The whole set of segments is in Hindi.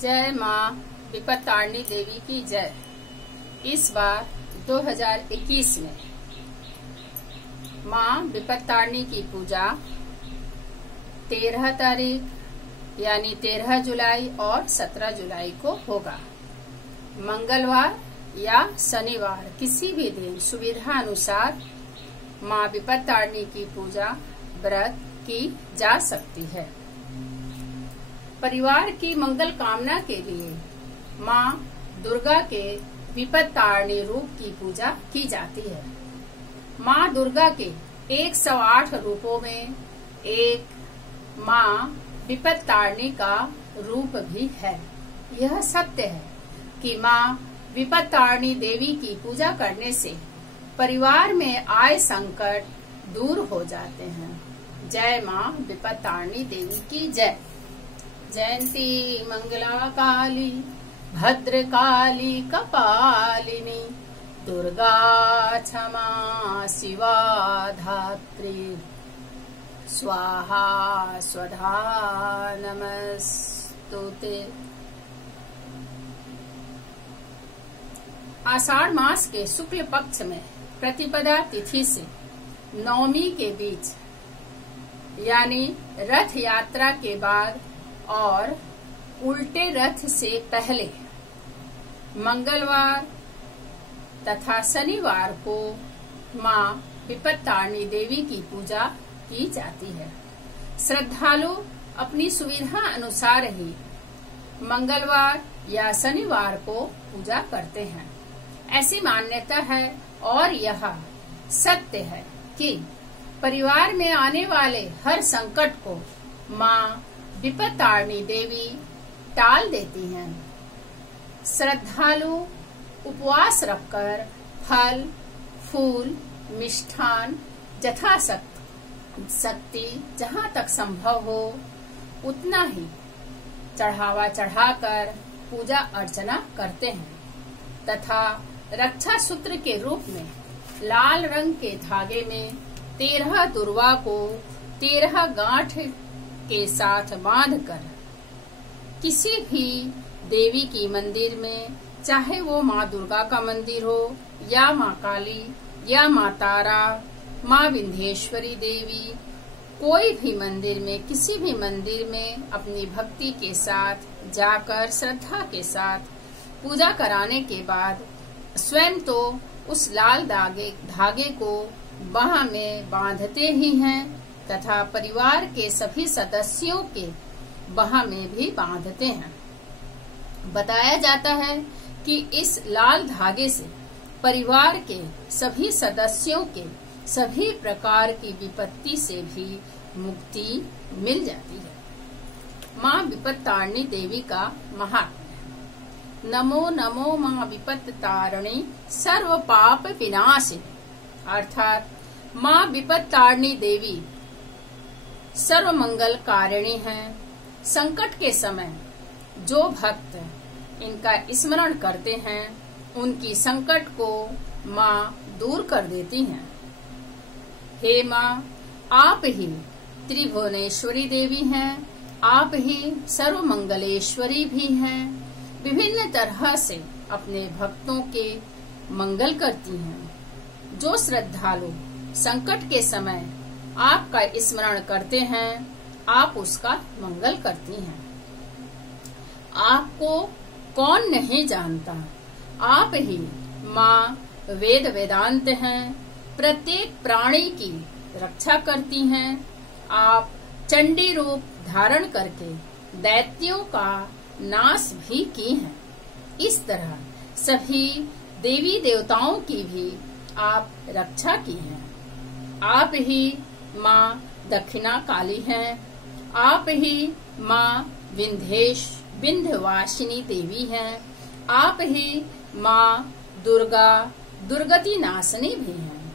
जय माँ विपत्तारिणी देवी की जय। इस बार 2021 में माँ विपत्तारिणी की पूजा 13 तारीख यानी 13 जुलाई और 17 जुलाई को होगा। मंगलवार या शनिवार किसी भी दिन सुविधा अनुसार माँ विपत्तारिणी की पूजा व्रत की जा सकती है। परिवार की मंगल कामना के लिए माँ दुर्गा के विपत्तारिणी रूप की पूजा की जाती है। माँ दुर्गा के 108 रूपों में एक माँ विपत्तारिणी का रूप भी है। यह सत्य है कि माँ विपत्तारिणी देवी की पूजा करने से परिवार में आए संकट दूर हो जाते हैं। जय माँ विपत्तारिणी देवी की जय। जयंती मंगला काली भद्रकाली कपालिनी दुर्गा क्षमा शिवा धात्री स्वाहा स्वधा नमस्तुते। आषाढ़ मास के शुक्ल पक्ष में प्रतिपदा तिथि से नवमी के बीच यानी रथ यात्रा के बाद और उल्टे रथ से पहले मंगलवार तथा शनिवार को माँ विपत्तारिणी देवी की पूजा की जाती है। श्रद्धालु अपनी सुविधा अनुसार ही मंगलवार या शनिवार को पूजा करते हैं। ऐसी मान्यता है और यह सत्य है कि परिवार में आने वाले हर संकट को माँ विपत्तारिणी देवी टाल देती हैं। श्रद्धालु उपवास रखकर फल फूल मिष्ठान यथाशक्ति जहाँ तक संभव हो उतना ही चढ़ावा चढ़ाकर पूजा अर्चना करते हैं तथा रक्षा सूत्र के रूप में लाल रंग के धागे में 13 दुर्वा को 13 गांठ के साथ बांधकर किसी भी देवी की मंदिर में, चाहे वो माँ दुर्गा का मंदिर हो या माँ काली या माँ तारा, माँ विंध्येश्वरी देवी, कोई भी मंदिर में, किसी भी मंदिर में अपनी भक्ति के साथ जाकर श्रद्धा के साथ पूजा कराने के बाद स्वयं तो उस लाल धागे को बाह में बांधते ही हैं तथा परिवार के सभी सदस्यों के बाह में भी बांधते हैं। बताया जाता है कि इस लाल धागे से परिवार के सभी सदस्यों के सभी प्रकार की विपत्ति से भी मुक्ति मिल जाती है। माँ विपत्तारिणी देवी का महात्म्य। नमो नमो माँ विपत्तारिणी सर्व पाप विनाशिनी, अर्थात माँ विपत्तारिणी देवी सर्व मंगल कारिणी हैं। संकट के समय जो भक्त इनका स्मरण करते हैं उनकी संकट को माँ दूर कर देती हैं। हे माँ, आप ही त्रिभुवनेश्वरी देवी हैं, आप ही सर्व मंगलेश्वरी भी हैं। विभिन्न तरह से अपने भक्तों के मंगल करती हैं। जो श्रद्धालु संकट के समय आपका स्मरण करते हैं आप उसका मंगल करती हैं। आपको कौन नहीं जानता, आप ही माँ वेद वेदांत हैं, प्रत्येक प्राणी की रक्षा करती हैं। आप चंडी रूप धारण करके दैत्यों का नाश भी की हैं। इस तरह सभी देवी देवताओं की भी आप रक्षा की हैं। आप ही माँ दक्षिणा काली हैं, आप ही माँ विंध्यवासिनी देवी हैं, आप ही माँ दुर्गा दुर्गति नाशनी भी हैं।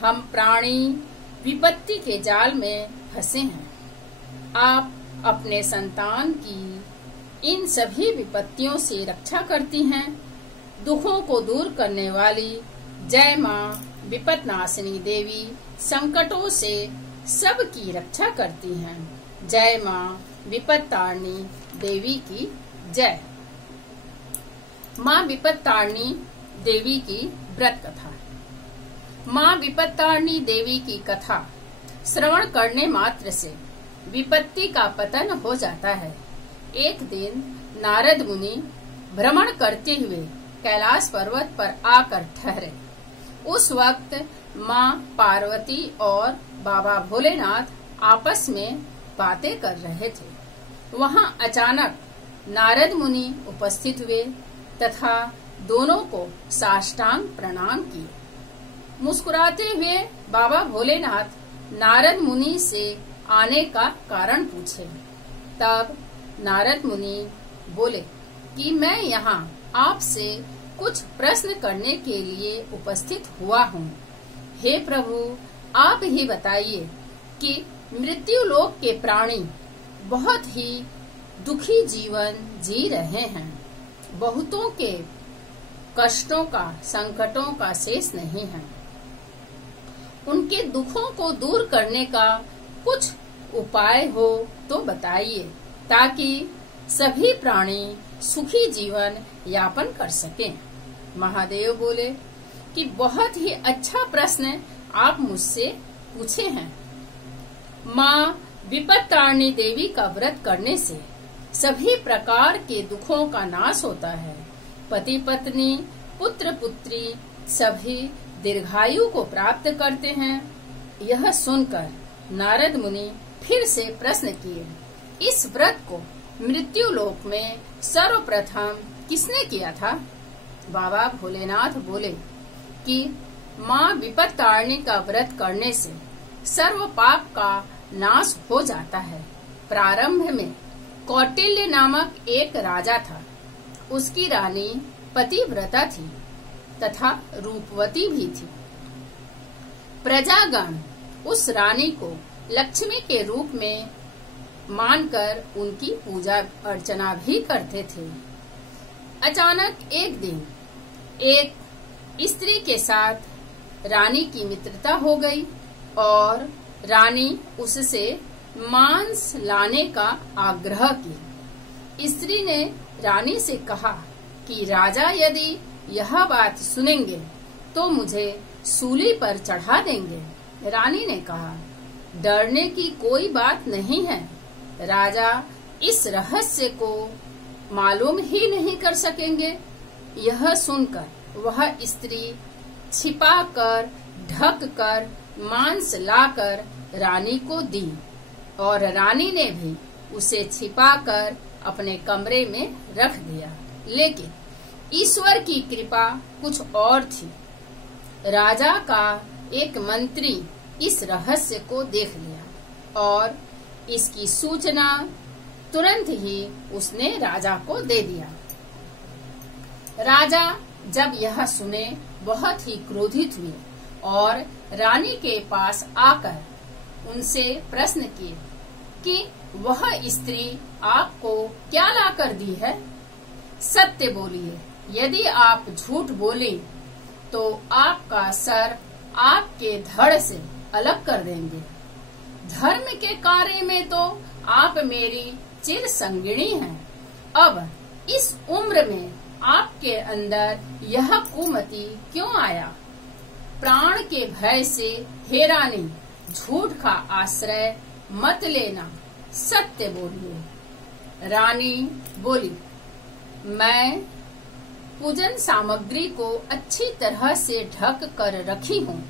हम प्राणी विपत्ति के जाल में फंसे हैं। आप अपने संतान की इन सभी विपत्तियों से रक्षा करती हैं। दुखों को दूर करने वाली जय माँ विपत्नाशिनी देवी संकटों से सबकी रक्षा करती हैं। जय माँ विपत्तारिणी देवी की जय। माँ विपत्तारिणी देवी की व्रत कथा। माँ विपत्तारिणी देवी की कथा श्रवण करने मात्र से विपत्ति का पतन हो जाता है। एक दिन नारद मुनि भ्रमण करते हुए कैलाश पर्वत पर आकर ठहरे। उस वक्त माँ पार्वती और बाबा भोलेनाथ आपस में बातें कर रहे थे। वहाँ अचानक नारद मुनि उपस्थित हुए तथा दोनों को साष्टांग प्रणाम किए। मुस्कुराते हुए बाबा भोलेनाथ नारद मुनि से आने का कारण पूछे। तब नारद मुनि बोले कि मैं यहाँ आपसे कुछ प्रश्न करने के लिए उपस्थित हुआ हूँ। हे प्रभु, आप ही बताइए कि मृत्यु लोक के प्राणी बहुत ही दुखी जीवन जी रहे हैं। बहुतों के कष्टों का, संकटों का शेष नहीं है। उनके दुखों को दूर करने का कुछ उपाय हो तो बताइए, ताकि सभी प्राणी सुखी जीवन यापन कर सकें। महादेव बोले कि बहुत ही अच्छा प्रश्न आप मुझसे पूछे हैं। माँ विपत्तारिणी देवी का व्रत करने से सभी प्रकार के दुखों का नाश होता है। पति पत्नी, पुत्र पुत्री सभी दीर्घायु को प्राप्त करते हैं। यह सुनकर नारद मुनि फिर से प्रश्न किए, इस व्रत को मृत्यु लोक में सर्वप्रथम किसने किया था? बाबा भोलेनाथ बोले कि माँ विपत्तारिणी का व्रत करने से सर्व पाप का नाश हो जाता है। प्रारंभ में कौटिल्य नामक एक राजा था। उसकी रानी पतिव्रता थी तथा रूपवती भी थी। प्रजागण उस रानी को लक्ष्मी के रूप में मानकर उनकी पूजा अर्चना भी करते थे। अचानक एक दिन एक स्त्री के साथ रानी की मित्रता हो गई और रानी उससे मांस लाने का आग्रह की। स्त्री ने रानी से कहा कि राजा यदि यह बात सुनेंगे तो मुझे सूली पर चढ़ा देंगे। रानी ने कहा, डरने की कोई बात नहीं है। राजा इस रहस्य को मालूम ही नहीं कर सकेंगे। यह सुनकर वह स्त्री छिपा कर, ढक कर मांस लाकर रानी को दी और रानी ने भी उसे छिपाकर अपने कमरे में रख दिया। लेकिन ईश्वर की कृपा कुछ और थी। राजा का एक मंत्री इस रहस्य को देख लिया और इसकी सूचना तुरंत ही उसने राजा को दे दिया। राजा जब यह सुने बहुत ही क्रोधित हुए और रानी के पास आकर उनसे प्रश्न किए कि वह स्त्री आपको क्या लाकर दी है? सत्य बोलिए। यदि आप झूठ बोले तो आपका सर आपके धड़ से अलग कर देंगे। धर्म के कार्य में तो आप मेरी चिर संगिनी हैं। अब इस उम्र में आपके अंदर यह कुमति क्यों आया? प्राण के भय से हे रानी, झूठ का आश्रय मत लेना, सत्य बोलिए। रानी बोली, मैं पूजन सामग्री को अच्छी तरह से ढक कर रखी हूँ।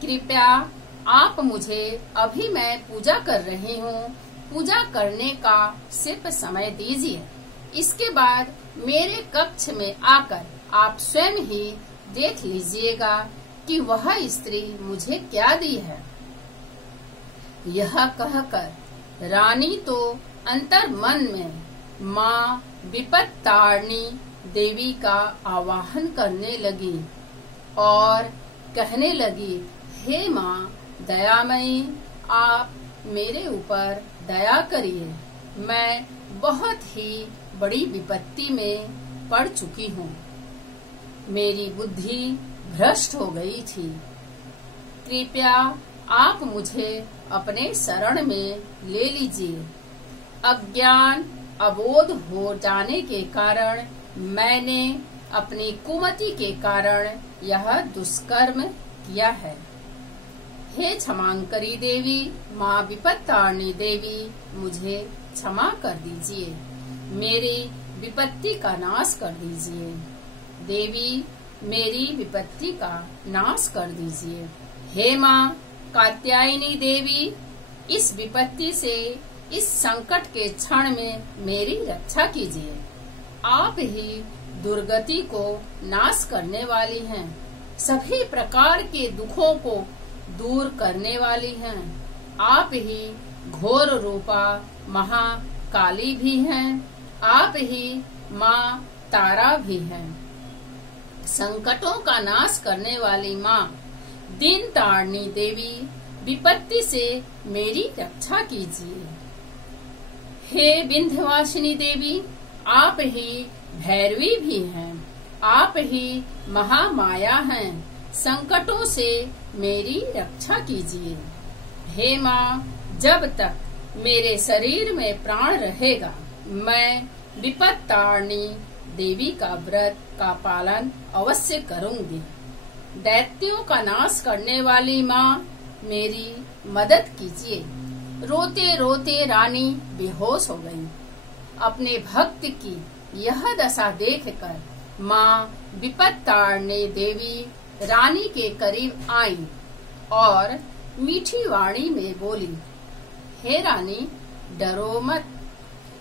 कृपया आप मुझे, अभी मैं पूजा कर रही हूँ, पूजा करने का सिर्फ समय दीजिए। इसके बाद मेरे कक्ष में आकर आप स्वयं ही देख लीजिएगा कि वह स्त्री मुझे क्या दी है। यह कहकर रानी तो अंतर मन में माँ विपत्तारिणी देवी का आवाहन करने लगी और कहने लगी, हे माँ दयामयी, आप मेरे ऊपर दया करिए। मैं बहुत ही बड़ी विपत्ति में पड़ चुकी हूँ। मेरी बुद्धि भ्रष्ट हो गई थी। कृपया आप मुझे अपने शरण में ले लीजिए। अज्ञान अबोध हो जाने के कारण मैंने अपनी कुमति के कारण यह दुष्कर्म किया है। हे क्षमांकरी देवी, माँ विपत्तारिणी देवी, मुझे क्षमा कर दीजिए, मेरी विपत्ति का नाश कर दीजिए। देवी, मेरी विपत्ति का नाश कर दीजिए। हे माँ कात्यायनी देवी, इस विपत्ति से, इस संकट के क्षण में मेरी रक्षा कीजिए। आप ही दुर्गति को नाश करने वाली हैं, सभी प्रकार के दुखों को दूर करने वाली हैं। आप ही घोर रूपा महाकाली भी हैं, आप ही माँ तारा भी हैं। संकटों का नाश करने वाली माँ दीन तारिणी देवी, विपत्ति से मेरी रक्षा कीजिए। हे विंध्यवासिनी देवी, आप ही भैरवी भी हैं, आप ही महामाया हैं, संकटों से मेरी रक्षा कीजिए। हे माँ, जब तक मेरे शरीर में प्राण रहेगा, मैं विपत्तारिणी देवी का व्रत का पालन अवश्य करूंगी। दैत्यों का नाश करने वाली माँ, मेरी मदद कीजिए। रोते रोते रानी बेहोश हो गई। अपने भक्त की यह दशा देखकर माँ विपत्तारिणी देवी रानी के करीब आई और मीठी वाणी में बोली, हे रानी, डरो मत।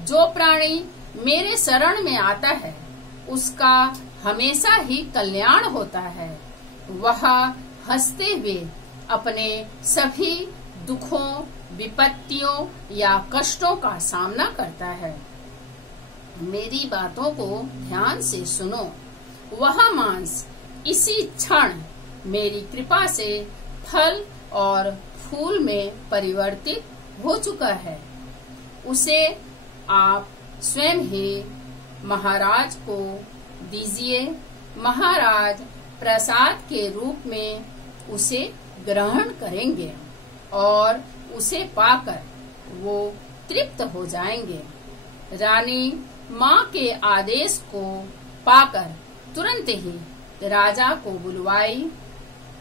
जो प्राणी मेरे शरण में आता है, उसका हमेशा ही कल्याण होता है। वह हंसते हुए अपने सभी दुखों, विपत्तियों या कष्टों का सामना करता है। मेरी बातों को ध्यान से सुनो। वह मांस इसी क्षण मेरी कृपा से फल और फूल में परिवर्तित हो चुका है। उसे आप स्वयं ही महाराज को दीजिए। महाराज प्रसाद के रूप में उसे ग्रहण करेंगे और उसे पाकर वो तृप्त हो जाएंगे। रानी माँ के आदेश को पाकर तुरंत ही राजा को बुलवाई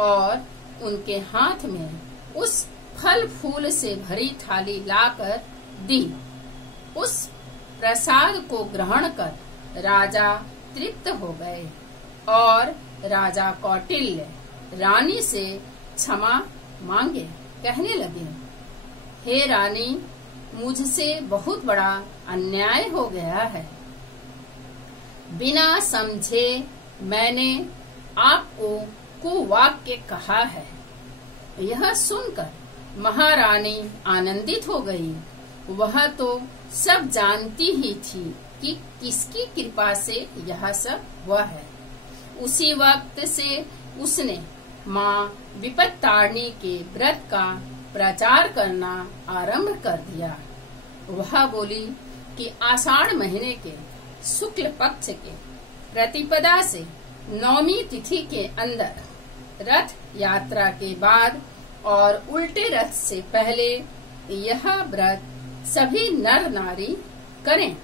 और उनके हाथ में उस फल फूल से भरी थाली लाकर दी। उस प्रसाद को ग्रहण कर राजा तृप्त हो गए और राजा कौटिल्य रानी से क्षमा मांगे। कहने लगे, हे रानी, मुझसे बहुत बड़ा अन्याय हो गया है। बिना समझे मैंने आपको कुवाक्य कहा है। यह सुनकर महारानी आनंदित हो गई। वह तो सब जानती ही थी कि किसकी कृपा से यह सब हुआ है। उसी वक्त से उसने माँ विपत्तारिणी के व्रत का प्रचार करना आरंभ कर दिया। वह बोली कि आषाढ़ महीने के शुक्ल पक्ष के प्रतिपदा से नौमी तिथि के अंदर रथ यात्रा के बाद और उल्टे रथ से पहले यह व्रत सभी नर नारी करें।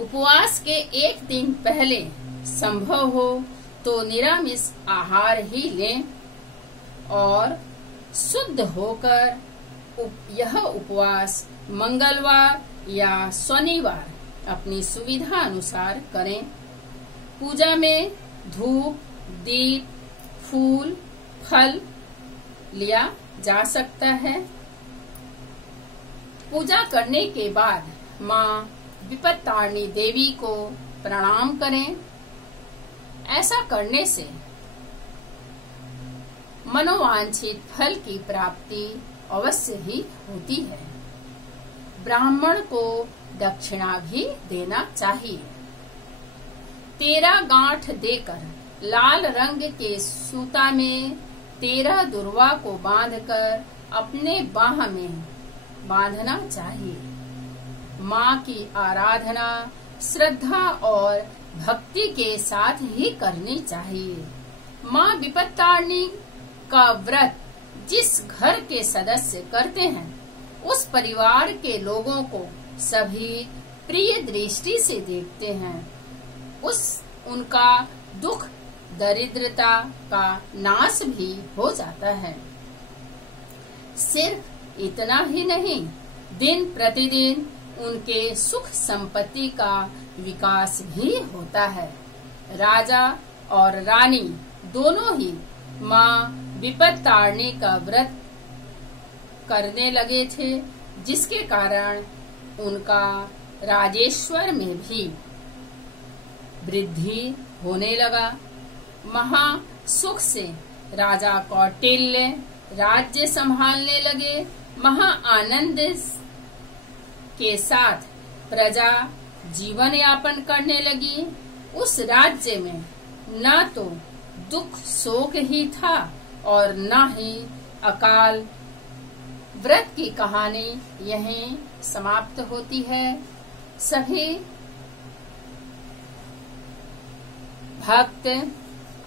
उपवास के एक दिन पहले संभव हो तो निरामिष आहार ही लें और शुद्ध होकर यह उपवास मंगलवार या शनिवार अपनी सुविधा अनुसार करें। पूजा में धूप, दीप, फूल, फल लिया जा सकता है। पूजा करने के बाद माँ विपत्तारिणी देवी को प्रणाम करें। ऐसा करने से मनोवांछित फल की प्राप्ति अवश्य ही होती है। ब्राह्मण को दक्षिणा भी देना चाहिए। 13 गांठ देकर लाल रंग के सूता में 13 दुर्वा को बांधकर अपने बाह में बांधना चाहिए। माँ की आराधना श्रद्धा और भक्ति के साथ ही करनी चाहिए। माँ विपत्तारिणी का व्रत जिस घर के सदस्य करते हैं, उस परिवार के लोगों को सभी प्रिय दृष्टि से देखते हैं। उनका दुख दरिद्रता का नाश भी हो जाता है। सिर्फ इतना ही नहीं, दिन प्रतिदिन उनके सुख संपत्ति का विकास भी होता है। राजा और रानी दोनों ही माँ विपत्तारिणी का व्रत करने लगे थे, जिसके कारण उनका राजेश्वर में भी वृद्धि होने लगा। महा सुख से राजा कौटिल्य राज्य संभालने लगे। महा आनंद के साथ प्रजा जीवन यापन करने लगी। उस राज्य में न तो दुख शोक ही था और न ही अकाल। व्रत की कहानी यहीं समाप्त होती है। सभी भक्त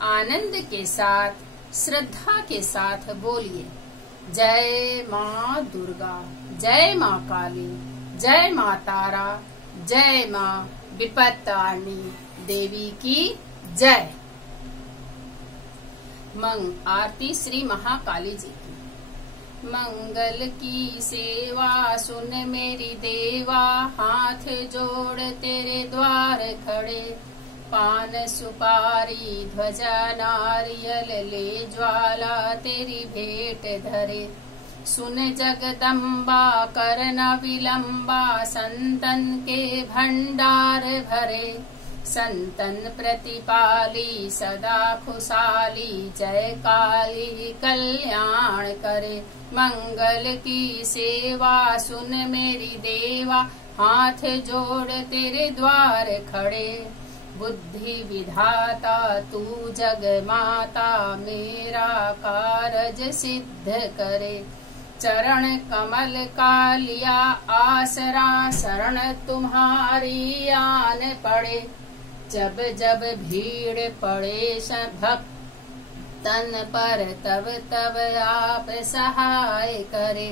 आनंद के साथ, श्रद्धा के साथ बोलिए, जय माँ दुर्गा, जय माँ काली, जय माँ तारा, जय माँ विपत्तारिणी देवी की जय। आरती श्री महाकाली जी की। मंगल की सेवा सुन मेरी देवा, हाथ जोड़ तेरे द्वार खड़े। पान सुपारी ध्वजा नारियल ले ज्वाला तेरी भेंट धरे। सुन जगदम्बा कर न विलम्बा, संतन के भंडार भरे। संतन प्रतिपाली सदा खुशाली, जय काली कल्याण करे। मंगल की सेवा सुन मेरी देवा, हाथ जोड़ तेरे द्वार खड़े। बुद्धि विधाता तू जग माता, मेरा कारज सिद्ध करे। चरण कमल का लिया आसरा, शरण तुम्हारी आन पड़े। जब जब भीड़ पड़े भक्तन पर, तब तब आप सहाय करे।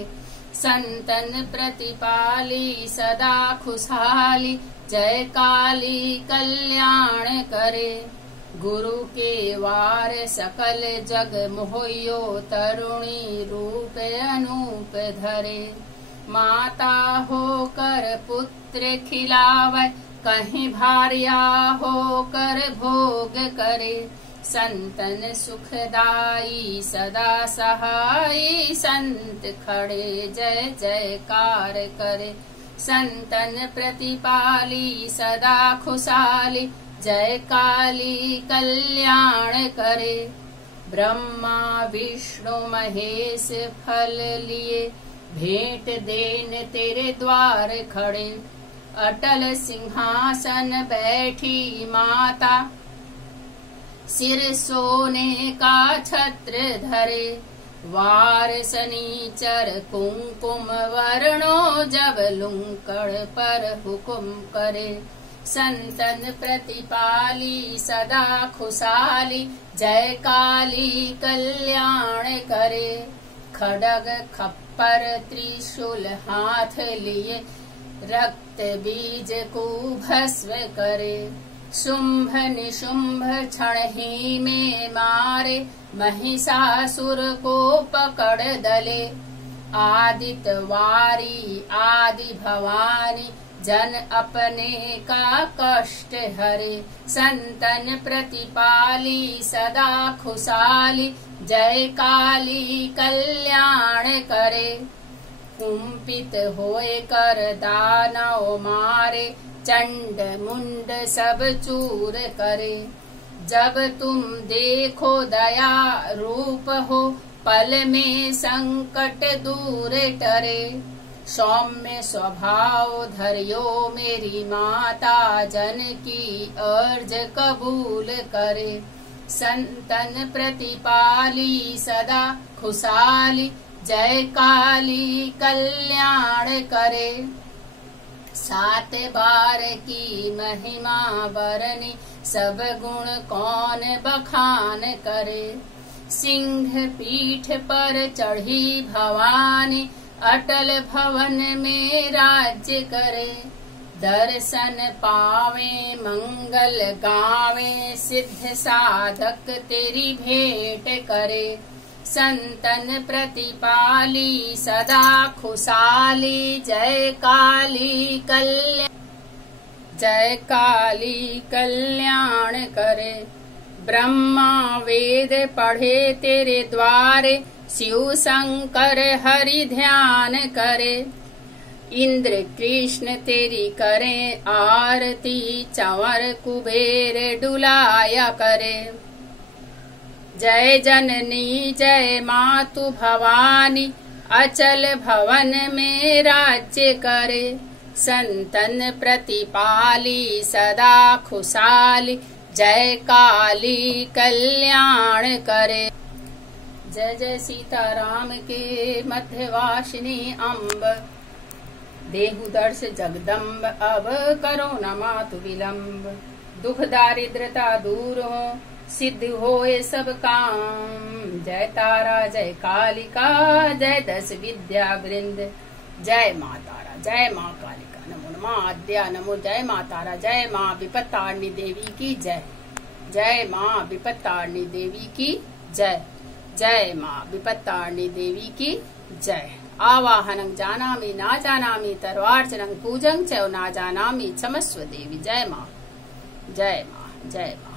संतन प्रतिपाली सदा खुशहाली, जय काली कल्याण करे। गुरु के वार सकल जग मोहयो, तरुणी रूप अनूप धरे। माता होकर पुत्र खिलावे, कहीं भार्या होकर भोग करे। संतन सुखदाई सदा सहाई, संत खड़े जय जयकार करे। संतन प्रतिपाली सदा खुशाली, जय काली कल्याण करे। ब्रह्मा विष्णु महेश फल लिए, भेंट देन तेरे द्वार खड़े। अटल सिंहासन बैठी माता, सिर सोने का छत्र धरे। वार शनिचर कुंकुम वर्णो, जब लुंकड़ पर हुकुम करे। संतन प्रतिपाली सदा खुशाली, जय काली कल्याण करे। खड्ग खप्पर त्रिशूल हाथ लिए, रक्त बीज को भस्म करे। शुंभ निशुंभ क्षण ही में मारे, महिषासुर को पकड़ दले। आदित्य वारी आदि भवानी, जन अपने का कष्ट हरे। संतन प्रतिपाली सदा खुशाली, जय काली कल्याण करे। कुंपित होए कर दानव मारे, चंड मुंड सब चूर करे। जब तुम देखो दया रूप हो, पल में संकट दूर टरे। सौम्य स्वभाव धरियो मेरी माता, जन की अर्ज कबूल करे। संतन प्रतिपाली सदा खुशाली, जय काली कल्याण करे। 7 बार की महिमा बरनी, सब गुण कौन बखान करे। सिंह पीठ पर चढ़ी भवानी, अटल भवन में राज्य करे, दर्शन पावे मंगल गावे, सिद्ध साधक तेरी भेंट करे। संतन प्रतिपाली सदा खुशाली, जय काली कल्याण करे। ब्रह्मा वेद पढ़े तेरे द्वारे, शिव शंकर हरि ध्यान करे। इंद्र कृष्ण तेरी करें आरती, चंवर कुबेर डुलाया करे। जय जननी जय मातु भवानी, अचल भवन में राज्य करे। संतन प्रतिपाली सदा खुशाली, जय काली कल्याण करे। जय जय सीताराम के मध्यवासिनी अम्ब, देहु दर्श जगदम्ब, अब करो न मातु विलम्ब। दुख दारिद्रता दूर हो, सिद्ध होए सब काम। जय तारा जय कालिका, जय दस विद्या वृंद। जय माँ तारा जय माँ कालिका, नमो माँ आद्या नमो। जय माँ तारा जय माँ विपत्तारिणी देवी की जय। जय माँ विपत्तारिणी देवी की जय। जय माँ विपत्तारिणी देवी की जय। आवाहनं जानामि न जानामि, तर्वार्चनं पूजं च न जानामि, क्षमस्व देवी। जय माँ जय माँ जय माँ।